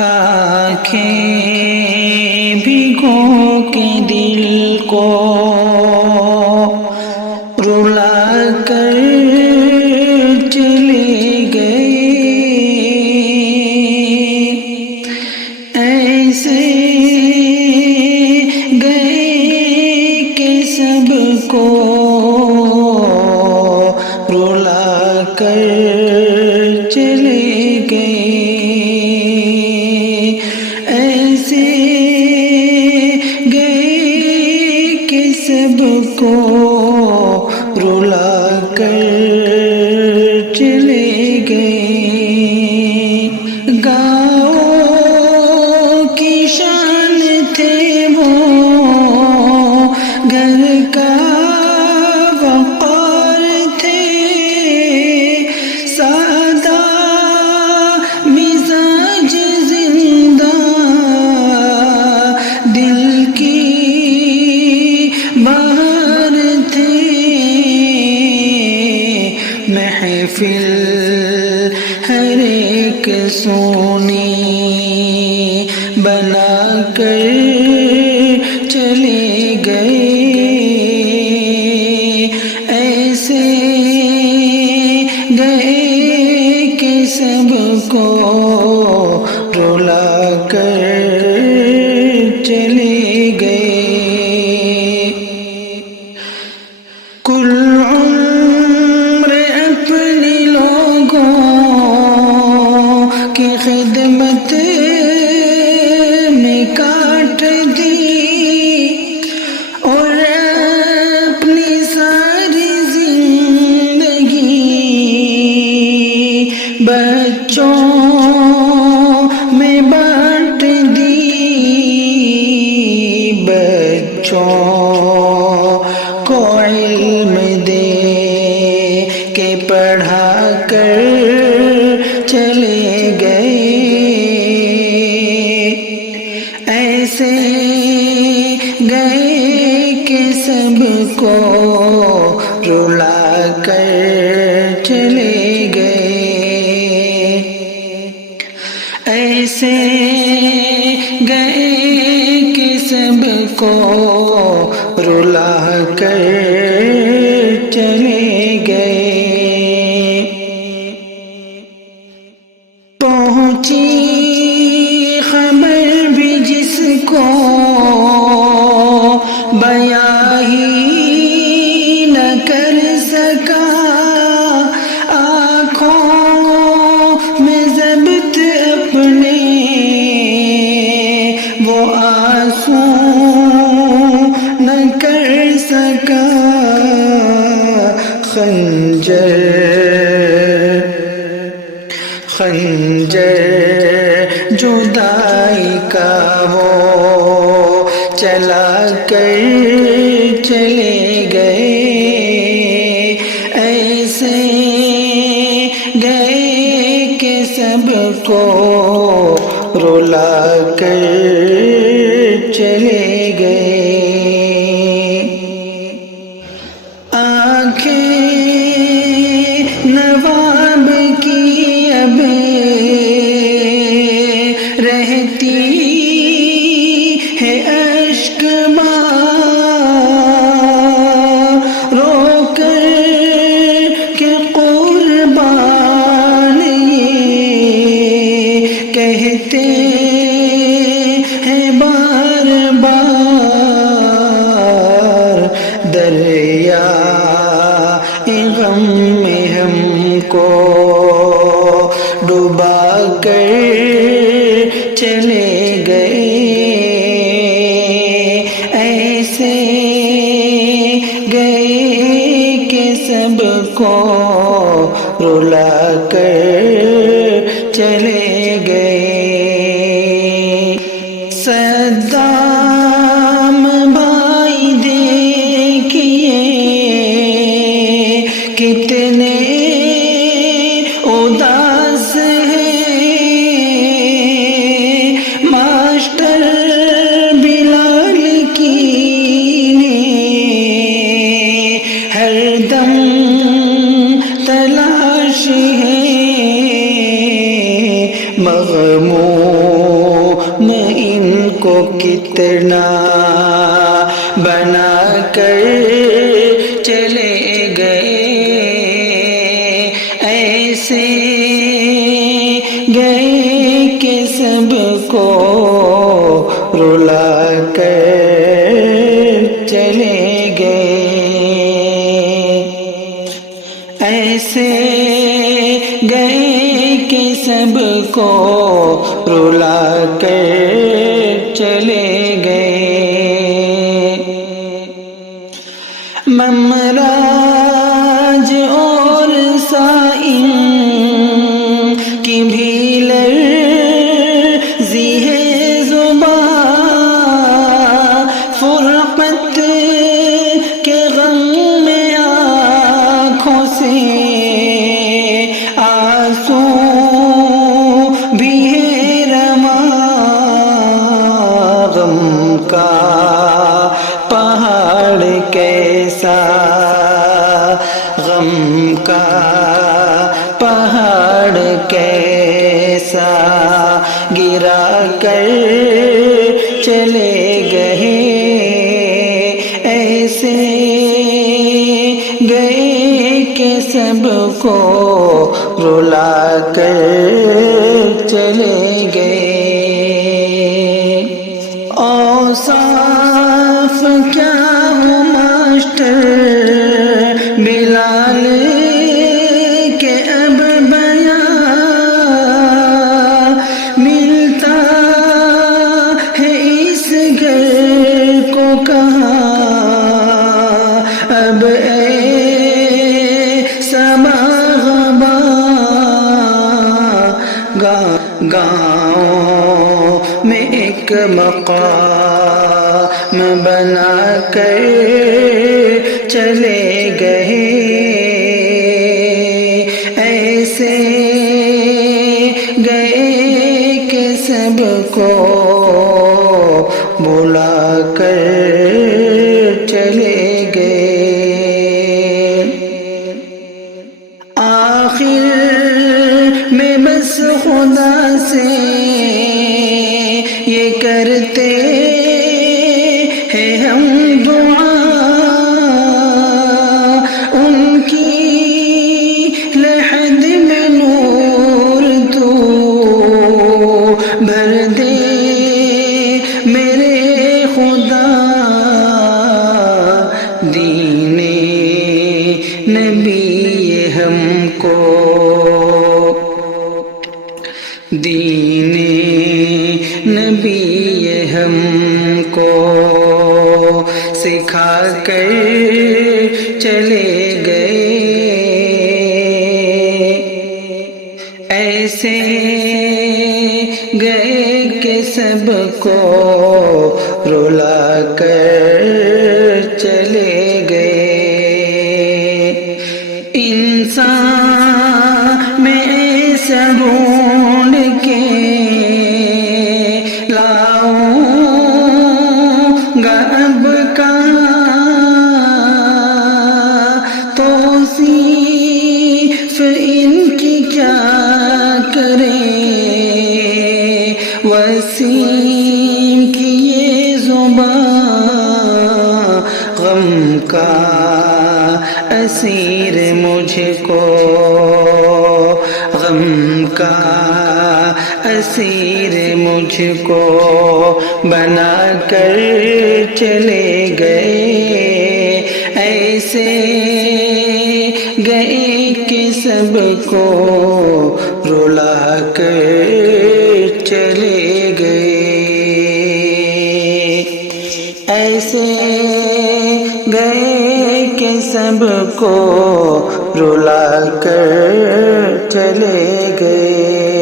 آنکھیں بھگو کے دل کو رلا کر چلے گئے، ایسے گئے کہ سب کو رلا کر چلے گئے، ایسے گئے کہ سب کو رلا کر چلے گئے۔ گاؤں کی شان تھے وہ، گھر کا وقار تھے، سادہ مزاج زندہ دل کی بہار تھے، محفل ہر ایک سونی بنا کر چلے گئے، ایسے گئے کہ سب کو رلا کر چلے گئے۔ کل عمر اپنے لوگوں کی خدمت میں کاٹ دی، اور اپنی ساری زندگی بچوں میں بانٹ دی، بچوں کو علم دے کے پڑھا کر چلے گئے، ایسے گئے کہ سب کو رلا کر چلے گئے، ایسے گئے کہ سب کو رلا کر چلے گئے۔ پہنچی خبر بھی جس کو بیاں ہی نہ کر سکا، آنکھوں میں ضبط اپنے وہ آنسو نہ کر سکا، خنجر جدائی کا وہ چلا کر چلے گئے، ایسے گئے کہ سب کو رلا کر چلے گئے۔ آنکھیں نواب کی اب رہتی ہے اشک بار، رو کر کہ قربان یہ کہتے ہیں بار بار، دریا غم میں ہم کو ڈوبا کر چلے گئے، ایسے گئے کہ سب کو رلا کر چلے گئے۔ صدام بھائی دیکھیے کتنے اداس ہیں، ماسٹر بلال کی نے ہر دم تلاش ہے مغموم ان کو کتنا بنا کر چلے گئے، ایسے گئے کہ سب کو رلا کر چلے گئے، ایسے گئے کہ سب کو رلا کر چلے گئے۔ ممراج اور سائن کی بھی لرزی ہے زبان، فرقت کے غم میں آنکھوں سے آنسو بھی ہے رواں، غم کا پہاڑ کیسا، غم کا پہاڑ کیسا گرا کر چلے گئے، ایسے گئے کہ سب کو رلا کر چلے گئے۔ اوصاف کیا ہو ماسٹر بلال کے اب بیان ملتا ہے اس گھر کو کہاں، اب اے سما گاؤں میں ایک مقام بنا کر چلے گئے، ایسے گئے کہ سب کو بلا کر چلے گئے۔ آخر میں بس خدا سے یہ کرتے ہیں ہم دعا، ان کی لحد میں نور تو بھر دے میرے خدا، دین نبی ہم کو، دین نبی ہم کو سکھا کر چلے گئے، ایسے گئے کہ سب کو رلا کر چلے گئے۔ انسان میں ایسا ڈھونڈ کے لاؤں گا اب کہاں، توصیف ان کی کیا کریں، وسیم کی یہ زبان، غم کا اسیر مجھ کو، غم کا اسیر مجھ کو بنا کر چلے گئے، ایسے گئے کہ سب کو رلا کر چلے گئے، ایسے گئے کہ سب کو رلا کر چلے گئے۔